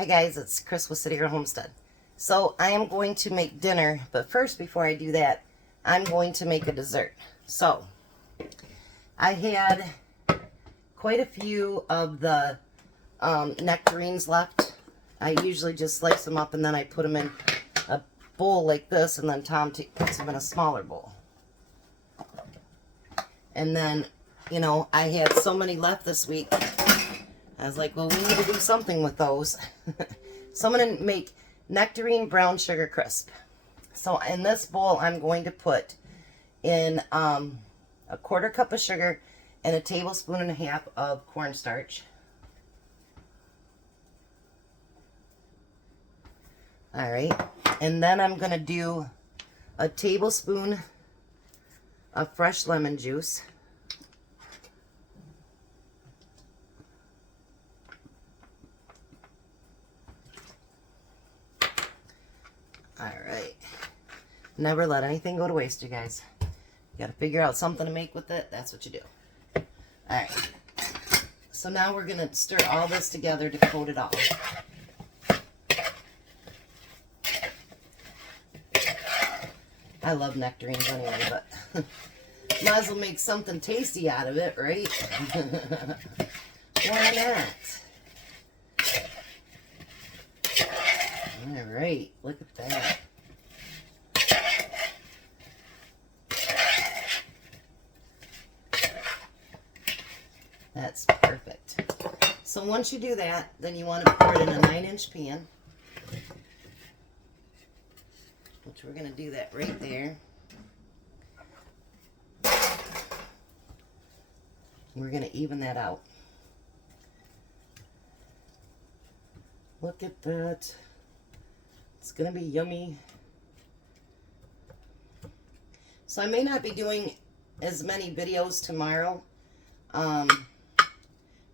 Hi guys, it's Chris with City Girl Homestead. So I am going to make dinner, but first before I do that, I'm going to make a dessert. So I had quite a few of the nectarines left. I usually just slice them up and then I put them in a bowl like this, and then Tom puts them in a smaller bowl. And then, you know, I had so many left this week. I was like, well, we need to do something with those. So I'm going to make nectarine brown sugar crisp. So in this bowl, I'm going to put in a 1/4 cup of sugar and a 1.5 tablespoons of cornstarch. All right. And then I'm going to do a tablespoon of fresh lemon juice. Alright. Never let anything go to waste, you guys. You gotta figure out something to make with it. That's what you do. Alright. So now we're gonna stir all this together to coat it all. I love nectarines anyway, but might as well make something tasty out of it, right? Why not? Alright, look at that. That's perfect. So once you do that, then you want to pour it in a 9-inch pan. Which we're going to do that right there. We're going to even that out. Look at that. It's going to be yummy. So I may not be doing as many videos tomorrow.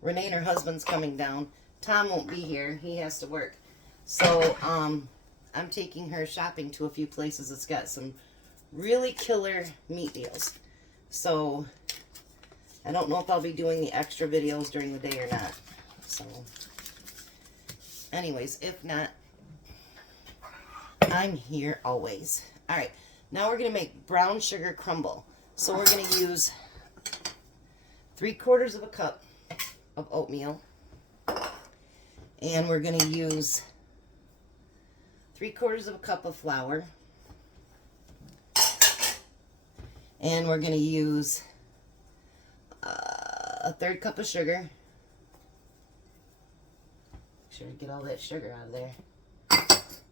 Renee and her husband's coming down. Tom won't be here. He has to work. So I'm taking her shopping to a few places that's got some really killer meat deals. So I don't know if I'll be doing the extra videos during the day or not. So anyways, if not, I'm here always. All right, now we're going to make brown sugar crumble. So we're going to use 3/4 cup of oatmeal. And we're going to use 3/4 cup of flour. And we're going to use a 1/3 cup of sugar. Make sure to get all that sugar out of there.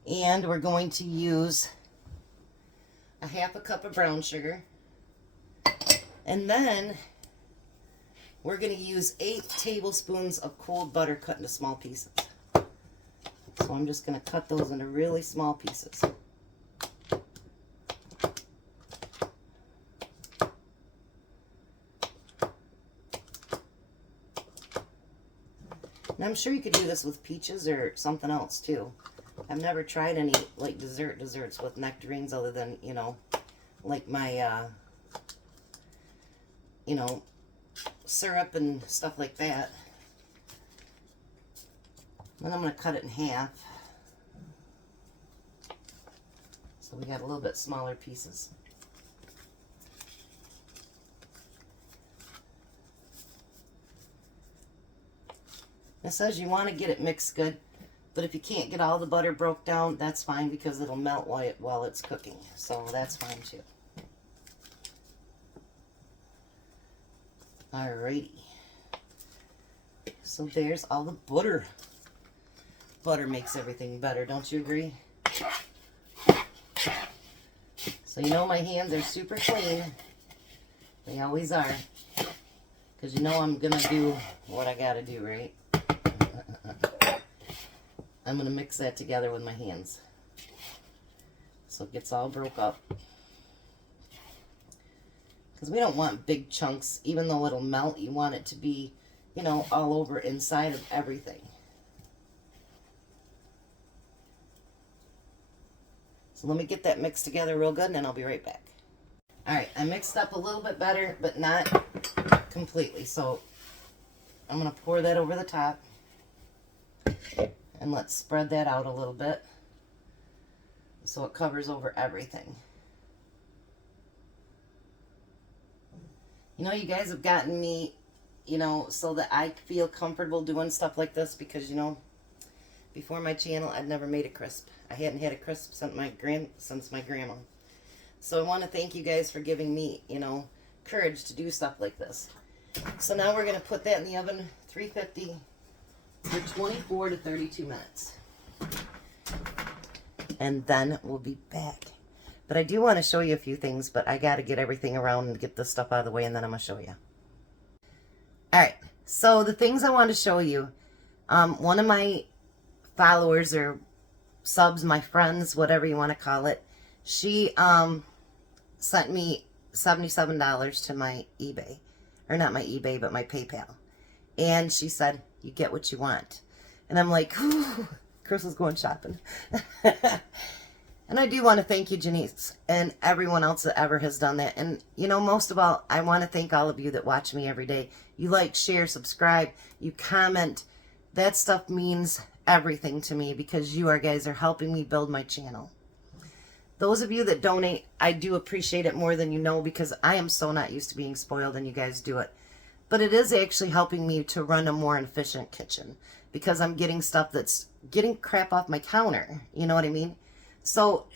And we're going to use a 1/2 cup of brown sugar. And then we're going to use 8 tablespoons of cold butter cut into small pieces. So I'm just going to cut those into really small pieces. And I'm sure you could do this with peaches or something else too. I've never tried any like desserts with nectarines other than, you know, like my, you know, syrup and stuff like that. Then I'm going to cut it in half. So we got a little bit smaller pieces. It says you want to get it mixed good, but if you can't get all the butter broke down, that's fine because it'll melt while it's cooking. So that's fine too. Alrighty. So there's all the butter. Butter makes everything better, don't you agree? So you know my hands are super clean. They always are. Because you know I'm going to do what I got to do, right? I'm going to mix that together with my hands. So it gets all broke up. Because we don't want big chunks, even though it'll melt. You want it to be, you know, all over inside of everything. So let me get that mixed together real good and then I'll be right back. Alright, I mixed up a little bit better, but not completely. So I'm going to pour that over the top. And let's spread that out a little bit so it covers over everything. You know, you guys have gotten me, you know, so that I feel comfortable doing stuff like this because, you know, before my channel, I'd never made a crisp. I hadn't had a crisp since my grandma. So I want to thank you guys for giving me, you know, courage to do stuff like this. So now we're going to put that in the oven, 350 for 24 to 32 minutes. And then we'll be back. But I do want to show you a few things, but I got to get everything around and get this stuff out of the way, and then I'm going to show you. All right, so the things I want to show you, one of my followers or subs, my friends, whatever you want to call it, she sent me $77 to my eBay, or not my eBay, but my PayPal. And she said, you get what you want. And I'm like, ooh, Crystal's going shopping. And I do want to thank you, Janice, and everyone else that ever has done that. And, you know, most of all, I want to thank all of you that watch me every day. You like, share, subscribe, you comment. That stuff means everything to me because you guys are helping me build my channel. Those of you that donate, I do appreciate it more than you know because I am so not used to being spoiled and you guys do it. But it is actually helping me to run a more efficient kitchen because I'm getting stuff that's getting crap off my counter. You know what I mean? So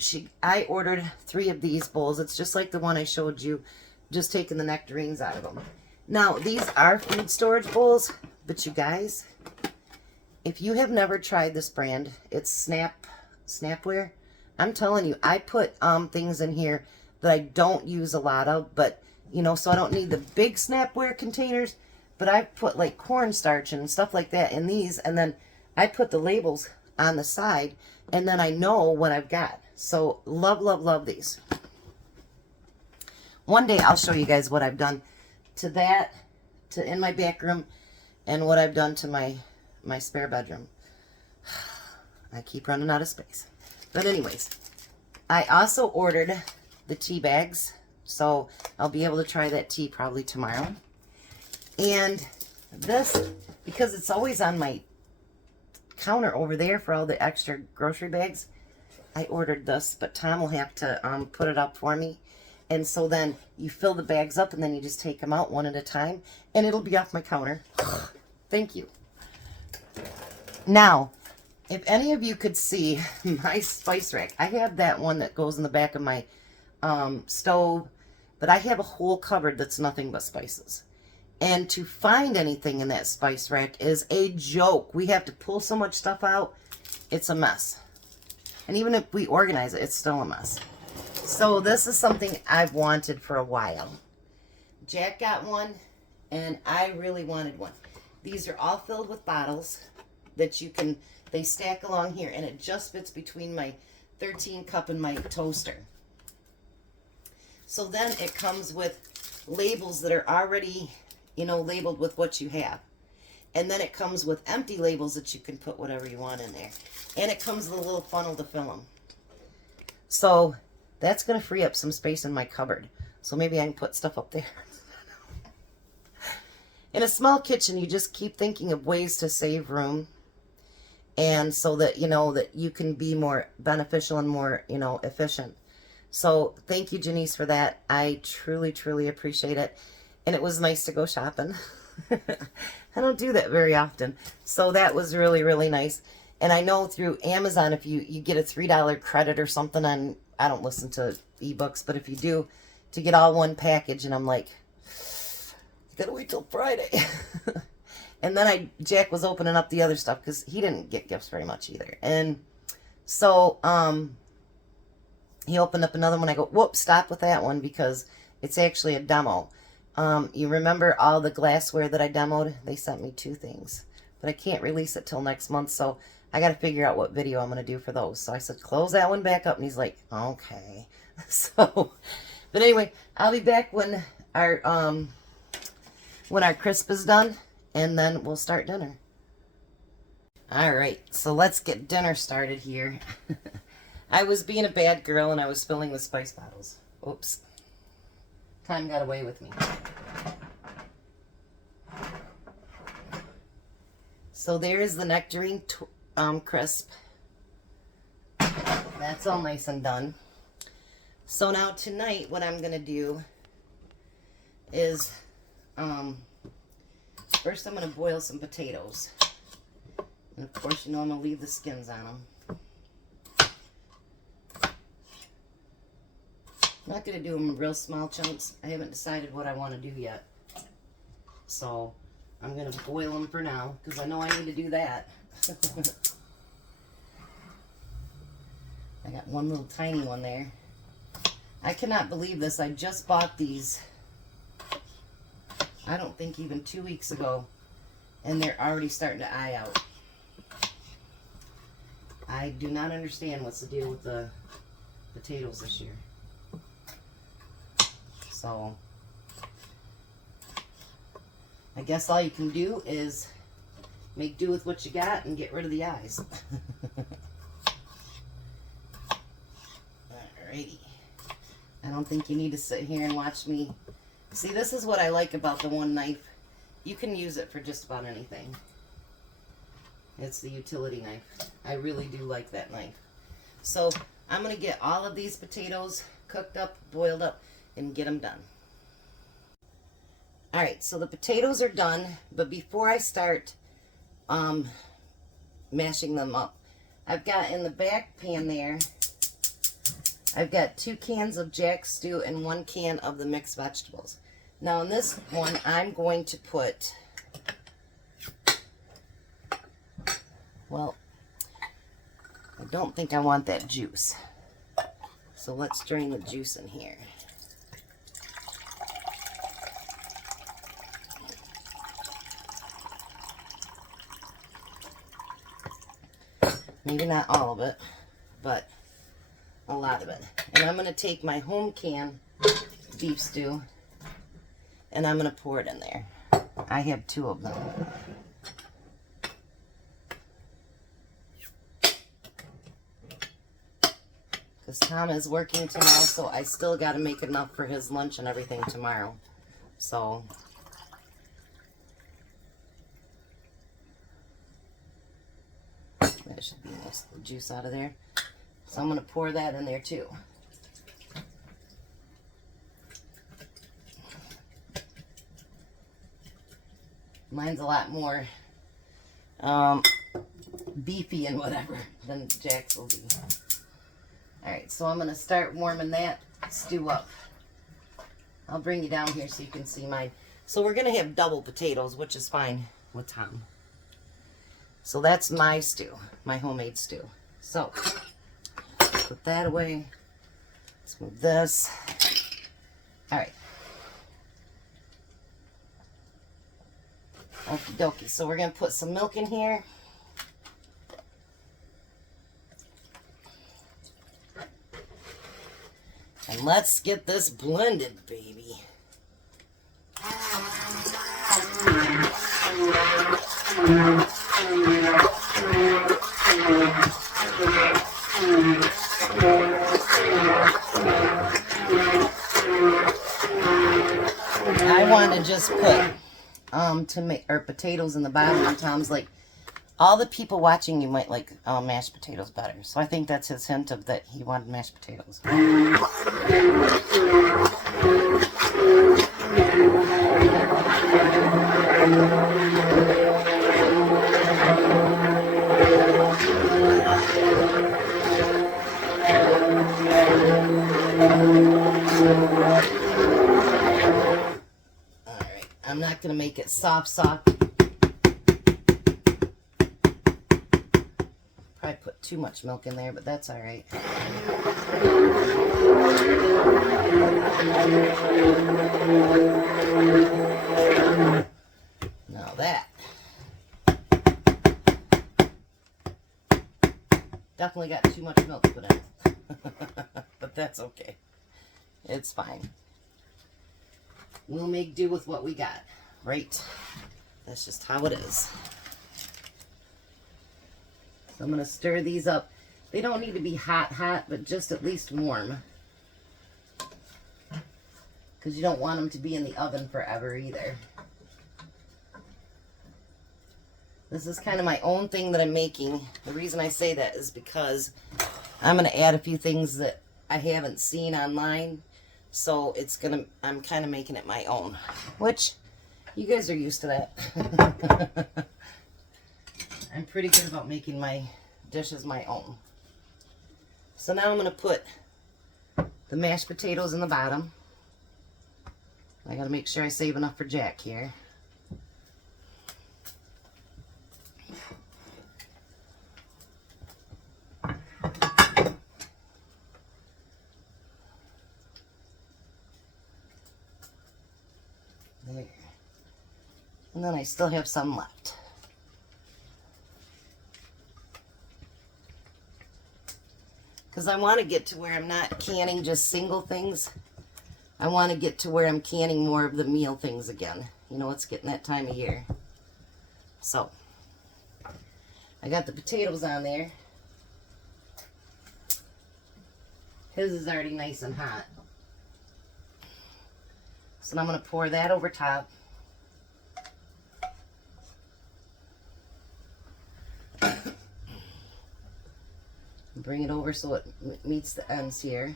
I ordered 3 of these bowls. It's just like the one I showed you, just taking the nectarines out of them. Now, these are food storage bowls, but you guys, if you have never tried this brand, it's Snapware. I'm telling you, I put things in here that I don't use a lot of, but, you know, so I don't need the big Snapware containers, but I put like cornstarch and stuff like that in these, and then I put the labels on the side, and then I know what I've got. So love, love, love these. One day I'll show you guys what I've done to that, to in my back room, and what I've done to my spare bedroom. I keep running out of space. But anyways, I also ordered the tea bags, so I'll be able to try that tea probably tomorrow. And this, because it's always on my counter over there for all the extra grocery bags, I ordered this, but Tom will have to put it up for me. And so then you fill the bags up and then you just take them out one at a time and it'll be off my counter. Thank you. Now, if any of you could see my spice rack, I have that one that goes in the back of my stove, but I have a whole cupboard that's nothing but spices. And to find anything in that spice rack is a joke. We have to pull so much stuff out. It's a mess. And even if we organize it, it's still a mess. So this is something I've wanted for a while. Jack got one, and I really wanted one. These are all filled with bottles that you can, they stack along here, and it just fits between my 13 cup and my toaster. So then it comes with labels that are already, you know, labeled with what you have. And then it comes with empty labels that you can put whatever you want in there. And it comes with a little funnel to fill them. So that's going to free up some space in my cupboard. So maybe I can put stuff up there. In a small kitchen, you just keep thinking of ways to save room. And so that, you know, that you can be more beneficial and more, you know, efficient. So thank you, Janice, for that. I truly, truly appreciate it. And it was nice to go shopping. I don't do that very often. So that was really, really nice. And I know through Amazon, if you get a $3 credit or something on, I don't listen to ebooks, but if you do, to get all one package, and I'm like, you gotta wait till Friday. And then Jack was opening up the other stuff because he didn't get gifts very much either. And so he opened up another one. I go, whoops, stop with that one because it's actually a demo. You remember all the glassware that I demoed? They sent me 2 things, but I can't release it till next month. So I got to figure out what video I'm going to do for those. So I said, close that one back up. And he's like, okay. So, but anyway, I'll be back when our crisp is done, and then we'll start dinner. All right, so let's get dinner started here. I was being a bad girl and I was spilling the spice bottles. Oops. Time got away with me. So there's the nectarine crisp. That's all nice and done. So now tonight what I'm gonna do is first I'm gonna boil some potatoes. And of course, you know I'm gonna leave the skins on them. I'm not gonna do them in real small chunks. I haven't decided what I want to do yet. So I'm gonna boil them for now because I know I need to do that. I got one little tiny one there. I cannot believe this. I just bought these, I don't think even 2 weeks ago, and they're already starting to eye out. I do not understand what's the deal with the potatoes this year. So I guess all you can do is make do with what you got and get rid of the eyes. Alrighty. I don't think you need to sit here and watch me. See, this is what I like about the one knife. You can use it for just about anything. It's the utility knife. I really do like that knife. So I'm going to get all of these potatoes cooked up, boiled up, and get them done. Alright, so the potatoes are done, but before I start mashing them up, I've got in the back pan there, I've got 2 cans of jack stew and 1 can of the mixed vegetables. Now in this one, I'm going to put, well, I don't think I want that juice. So let's drain the juice in here. Maybe not all of it, but a lot of it. And I'm going to take my home can beef stew and I'm going to pour it in there. I have 2 of them. Because Tom is working tomorrow, so I still got to make enough for his lunch and everything tomorrow. So that should be most of the juice out of there. So I'm going to pour that in there too. Mine's a lot more beefy and whatever than Jack's will be. Alright, so I'm going to start warming that stew up. I'll bring you down here so you can see mine. So we're going to have double potatoes, which is fine with Tom. So that's my stew, my homemade stew. So, put that away. Let's move this. Alright. Okie dokie. So we're going to put some milk in here. And let's get this blended, baby. I want to just put potatoes in the bottom, and Tom's like, all the people watching you might like mashed potatoes better. So I think that's his hint of that he wanted mashed potatoes. Alright, I'm not going to make it soft. Probably put too much milk in there, but that's alright. Now that. Definitely got too much milk put in it. But that's okay. It's fine. We'll make do with what we got, right? That's just how it is. So I'm going to stir these up. They don't need to be hot, but just at least warm. Because you don't want them to be in the oven forever either. This is kind of my own thing that I'm making. The reason I say that is because I'm going to add a few things that I haven't seen online. So I'm kind of making it my own, which you guys are used to that. I'm pretty good about making my dishes my own. So now I'm going to put the mashed potatoes in the bottom. I got to make sure I save enough for Jack here. There. And then I still have some left. Because I want to get to where I'm not canning just single things. I want to get to where I'm canning more of the meal things again. You know, it's getting that time of year. So, I got the potatoes on there. His is already nice and hot. So now I'm going to pour that over top. Bring it over so it meets the ends here.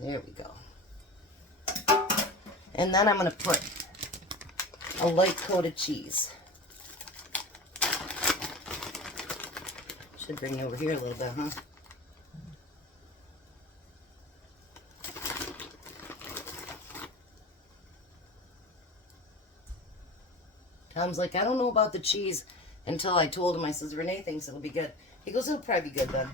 There we go. And then I'm going to put a light coat of cheese. Should bring you over here a little bit, huh? Tom's like, I don't know about the cheese until I told him. I says, Renee thinks it'll be good. He goes, it'll probably be good then.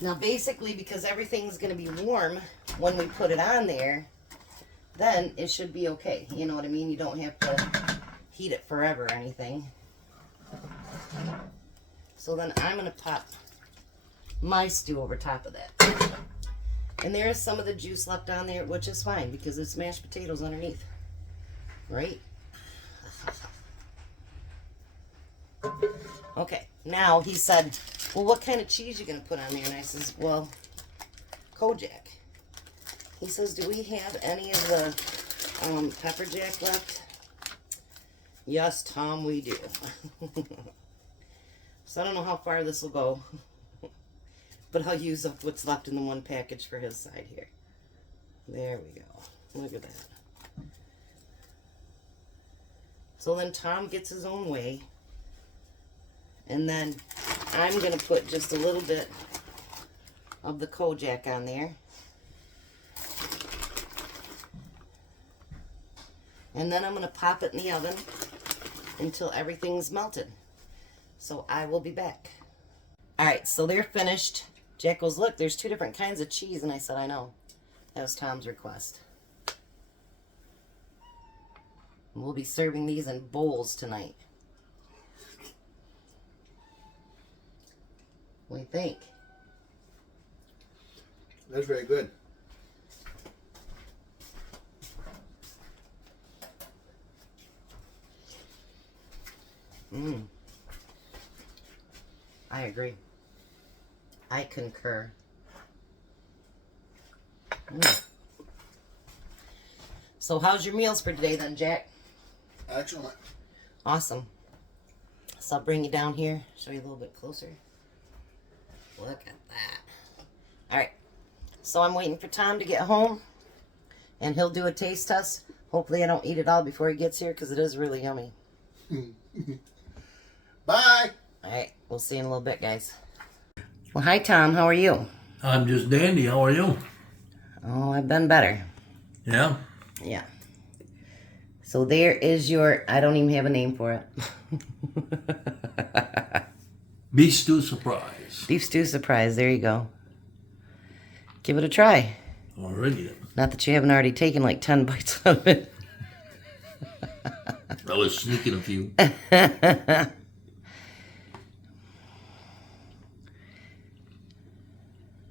Now basically, because everything's going to be warm when we put it on there, then it should be okay. You know what I mean? You don't have to heat it forever or anything. So then I'm going to pop my stew over top of that. And there is some of the juice left on there, which is fine because it's mashed potatoes underneath. Right? Okay, now he said, well, what kind of cheese you going to put on there? And I says, well, Kojak. He says, do we have any of the pepper jack left? Yes, Tom, we do. So I don't know how far this will go. But I'll use up what's left in the one package for his side here. There we go. Look at that. So then Tom gets his own way. And then I'm going to put just a little bit of the Kojak on there. And then I'm going to pop it in the oven until everything's melted. So I will be back. Alright, so they're finished. Jack goes, look, there's 2 different kinds of cheese. And I said, I know. That was Tom's request. And we'll be serving these in bowls tonight. What do you think? That's very good. I agree. I concur. So how's your meals for today then, Jack? Excellent. Awesome. So I'll bring you down here, show you a little bit closer. Look at that. Alright. So I'm waiting for Tom to get home, and he'll do a taste test. Hopefully I don't eat it all before he gets here, because it is really yummy. Bye. Alright, we'll see you in a little bit, guys. Well, hi, Tom. How are you? I'm just dandy. How are you? Oh, I've been better. Yeah? Yeah. So there is your, I don't even have a name for it. Beef stew surprise. Beef stew surprise. There you go. Give it a try. Alrighty then. Not that you haven't already taken like 10 bites of it. I was sneaking a few.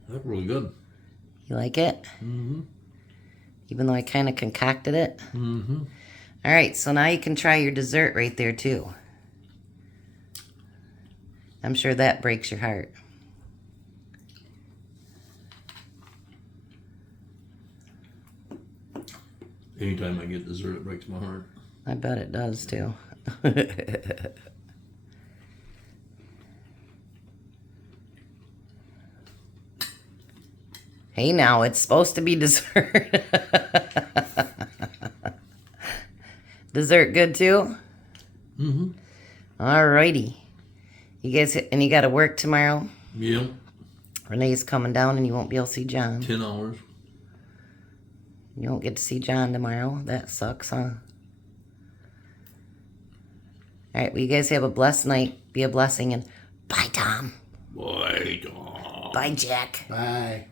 That's really good. You like it? Mm-hmm. Even though I kind of concocted it? Mm-hmm. All right, so now you can try your dessert right there too. I'm sure that breaks your heart. Anytime I get dessert, it breaks my heart. I bet it does too. Hey, now it's supposed to be dessert. Dessert good too? Mm-hmm. Alrighty. You guys, and you got to work tomorrow? Yep. Renee's coming down and you won't be able to see John. 10 hours. You won't get to see John tomorrow. That sucks, huh? Alright, well, you guys have a blessed night. Be a blessing, and bye, Tom. Boy, Tom. Bye, Jack. Bye.